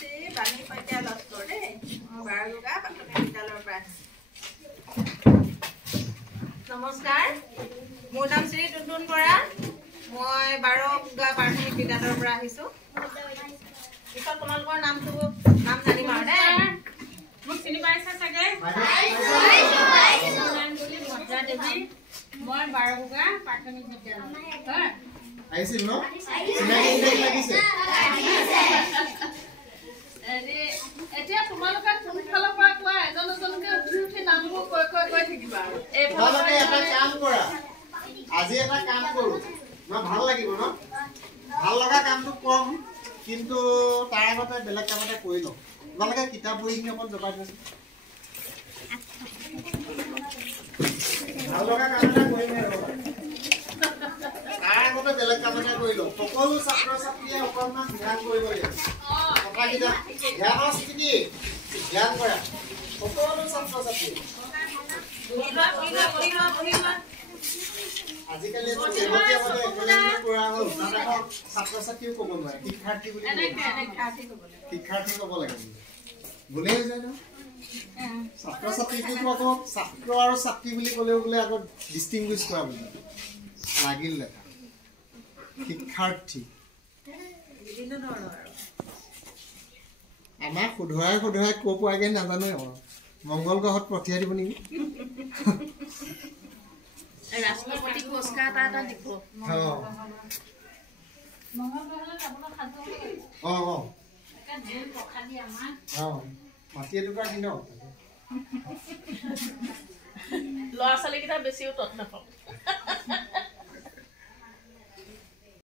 শ্ৰী বাণী শইকীয়া লস্কৰ দেই মই বাৰগোগা প্ৰাথমিক বিদ্যালয়ৰ পৰা নমস্কাৰ মোৰ নাম শ্ৰী টুনটুন বৰা মই বাৰগোগা প্ৰাথমিক বিদ্যালয়ৰ পৰা আহিছোঁ পিছত তোমালোকৰ নাম জানিম আৰু দেই মোক চিনি পাইছা চাগে ভদ্ৰা দেৱী মই বাৰগোগা প্ৰাথমিক বিদ্যালয় আহিছিল ন চিনাকি লাগিছে এতিয়া তোমালোকে কোনফালৰ পৰা কোৱা এজন এজনকে উঠি নামবোৰ কৈ থাকিবা তোমালোকে এটা কাম কৰা আজি এটা কাম কৰো মই ভাল লাগিব ন ভাল লগা কামটো কম কিন্তু তাৰ আগতে বেলেগ কাম এটা কৰি লওঁ তোমালোকে কিতাপ বহিখিনি অকণ জপাই দিছো ভাল লগা কাম এটা কৰিম আৰু তাৰ আগতে বেলেগ কাম এটা কৰি লওঁ সকলো ছাত্ৰ ছাত্ৰীয়ে অকণমান ধ্যান কৰিব লাগিব কথাকেইটা ধ্যানৰ স্থিতি ধ্যান কৰা সকলো ছাত্ৰ ছাত্ৰী আজিকালি কৰা হ'ল ছাত্ৰ ছাত্ৰীও ক'ব নোৱাৰে শিক্ষাৰ্থী বুলি শিক্ষাৰ্থী ক'ব লাগে ভুলেই হৈ যায় ন ছাত্ৰ ছাত্ৰীটোতো আকৌ ছাত্ৰ আৰু ছাত্ৰী বুলি ক'লেও বোলে আকৌ ডিষ্টিংগুইছ কৰা বুলি লাগিল লেখা শিক্ষাৰ্থী আমাক শুধৰাই কৈ পোৱাগে নাজানো মংগল গ্ৰহত পঠিয়াই দিব নেকি ৰাষ্ট্ৰপতি পুৰস্কাৰ এটা দিব মাটি এটুকুৰা কিন ল'ৰা ছোৱালীকেইটা বেছিও তত নাপাব